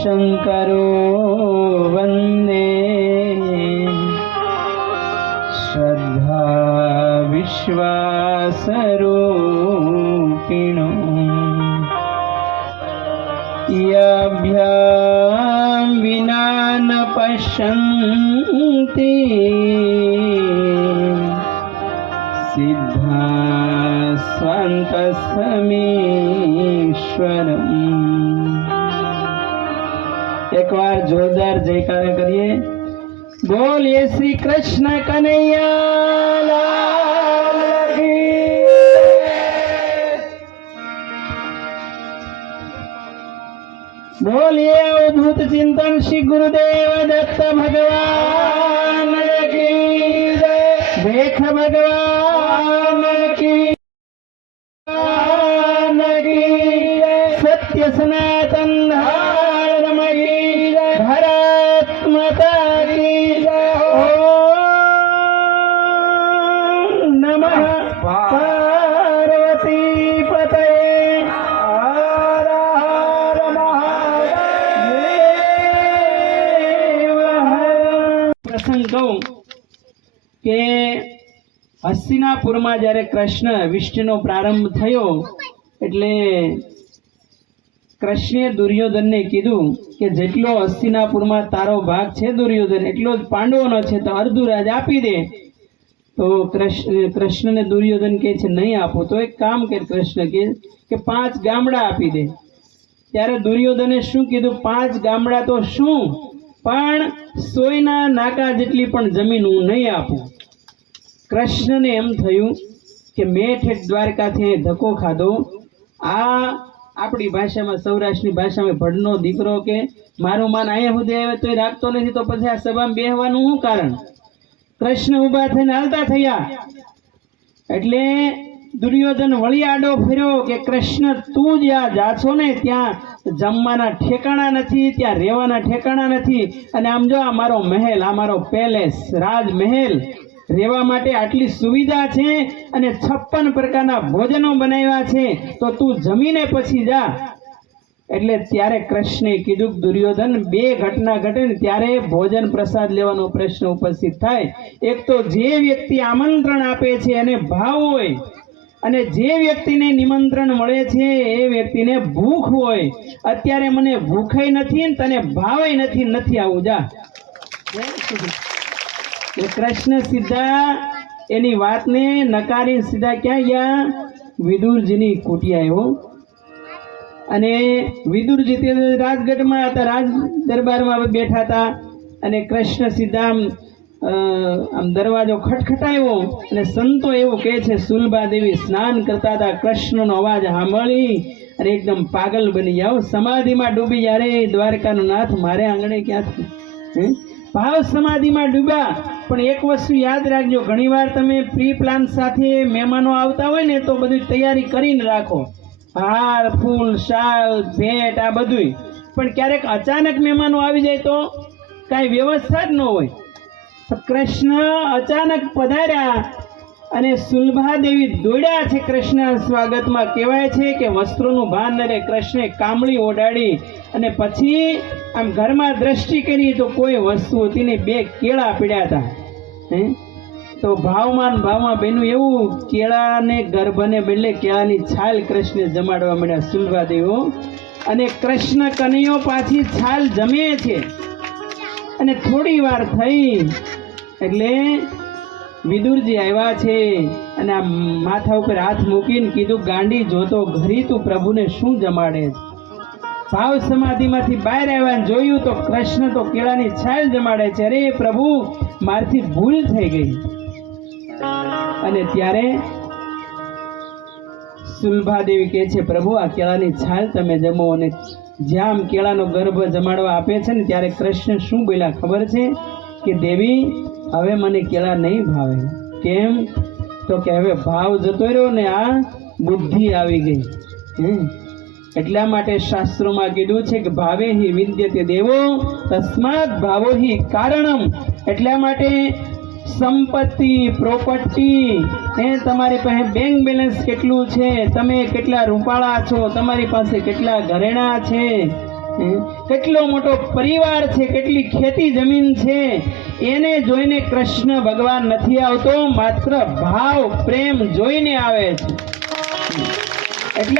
शंकरो वंदे श्रद्धा विश्वासरूपिणो याभ्यां विना न पश्यन्ति सिद्धा स्वान्तसमीश्वरम्। एक बार जोरदार जयकार करिए। बोलिए श्री कृष्ण कन्हैया लाल की। बोलिए अद्भुत चिंतन श्री गुरुदेव दत्त भगवान की जय। देख भगवान की सत्य सनातन भारत माता की ओम नमः पार्वती पतये हर हर महादेव। प्रसंग कहूं के हस्तिनापुरमा જ્યારે કૃષ્ણ વિષ્ણુનો પ્રારંભ થયો એટલે કૃષ્ણે દુર્યોધનને કીધું કે જેટલો હસ્તિનાપુરમાં તારો ભાગ છે દુર્યોધન એટલો જ પાંડવોનો છે તો અર્ધું રાજ આપી દે। તો કૃષ્ણને દુર્યોધન કહે છે નહીં આપું। તો એક કામ કર કૃષ્ણ કે 5 ગામડા આપી દે। ત્યારે દુર્યોધને શું કીધું 5 ગામડા તો શું પણ 100 નાકા જેટલી પણ જમીન હું નહીં આપું। કૃષ્ણને એમ થયું કે મેં ઠેઠ દ્વારકાથી ધક્કો ખાધો। આ આપણી ભાષામાં સૌરાષ્ટ્રની ભાષામાં ભડનો દીકરો કે મારું માન અહીંયા સુધી આવે તોય રાખતો નથી તો પછી આ સભામાં બેહવાનું શું કારણ। કૃષ્ણ ઊભા થઈને હાલતા થયા એટલે દુર્યોધન વળી આડો ફર્યો કે કૃષ્ણ તું જ્યાં જાછો ને ત્યાં જમવાના ઠેકાણા નથી, ત્યાં રહેવાના ઠેકાણા નથી। અને આમ જો આ મારો મહેલ, આ મારો પેલેસ, રાજમહેલ, રહેવા માટે આટલી સુવિધા છે અને 56 પ્રકારના ભોજનો બનાવ્યા છે તો તું જમીને પછી જા। એટલે ત્યારે કૃષ્ણે કીધું દુર્યોધન 2 ઘટના ઘટે ને ત્યારે ભોજન પ્રસાદ લેવાનો પ્રશ્ન ઉપસ્થિત થાય। એક તો જે વ્યક્તિ આમંત્રણ આપે છે એને ભાવ હોય અને જે વ્યક્તિને નિમંત્રણ મળે છે એ વ્યક્તિને ભૂખ હોય। અત્યારે મને ભૂખય નથી ને તને ભાવય નથી, નથી આવું જા। કૃષ્ણ સીધા એની વાતને નકારી સીધા ક્યાં ગયા વિદુરજીની કુટિયા આવ્યો। અને વિદુરજી તે રાજગઢમાં હતા, રાજ દરબારમાં બેઠા હતા અને કૃષ્ણ સીધા આમ દરવાજો ખટખટાયો અને સંતો એવું કહે છે સુલભા દેવી સ્નાન કરતા હતા, કૃષ્ણનો અવાજ સાંભળી અને એકદમ પાગલ બની જાઓ, સમાધિમાં ડૂબી જાય। રે દ્વારકાનો નાથ મારે આંગણે ક્યાંથી ભાવ સમાધિમાં ડૂબ્યા। પણ એક વસ્તુ યાદ રાખજો, ઘણીવાર તમે પ્રી પ્લાન સાથે મહેમાનો આવતા હોય ને તો બધી તૈયારી કરીને રાખો, હાર ફૂલ શાલ ભેટ આ બધું। પણ ક્યારેક અચાનક મહેમાનો આવી જાય તો કાંઈ વ્યવસ્થા જ ન હોય કૃષ્ણ અચાનક પધાર્યા અને સુલભાદેવી દોડ્યા છે કૃષ્ણ સ્વાગતમાં. કહેવાય છે કે વસ્ત્રોનું ભાન ન રહે, કૃષ્ણે કામળી ઓઢાડી અને પછી આમ ઘરમાં દ્રષ્ટિ કરી તો કોઈ વસ્તુ હતી નહીં, 2 કેળા પડ્યા હતા. તો ભાવમાં બેનું એવું કેળાને ગર્ભને બદલે કેળાની છાલ કૃષ્ણને જમાડવા મળ્યા સુલભાદેવીઓ. અને કૃષ્ણ કનૈયો પાછી છાલ જમે છે. અને થોડી વાર થઈ એટલે વિદુરજી આવ્યા છે અને આ માથા ઉપર હાથ મૂકીને કીધું, ગાંડી જોતો ઘરી તું પ્રભુને શું જમાડે છે? ભાવ સમાધિમાંથી બહાર આવ્યા અને જોયું તો કૃષ્ણ તો કેળાની છાલ જમાડે છે. અરે પ્રભુ, મારથી ભૂલ થઈ ગઈ. અને ત્યારે સુલભાદેવી કહે છે, પ્રભુ આ કેળાની છાલ તમે જમો. અને જ્યાં કેળાનો ગર્ભ જમાડવા આપે છે ને ત્યારે કૃષ્ણ શું બોલ્યા ખબર છે? કે દેવી, હવે મને કેળા નહીં ભાવે. કેમ? તો કે હવે ભાવ જતો રહ્યો ને આ બુદ્ધિ આવી ગઈ. એટલા માટે શાસ્ત્રોમાં કીધું છે કે ભાવે હિ વિદ્યતે દેવો તસ્માત ભાવો હિ કારણમ. એટલા માટે સંપત્તિ, પ્રોપર્ટી, તમારી પાસે બેંક બેલેન્સ કેટલું છે, તમે કેટલા રૂપાળા છો, તમારી પાસે કેટલા ઘરેણા છે, કેટલો મોટો પરિવાર છે, કેટલી ખેતી જમીન છે, એને જોઈને કૃષ્ણ ભગવાન નથી આવતો, માત્ર ભાવ પ્રેમ જોઈને આવે છે. એટલે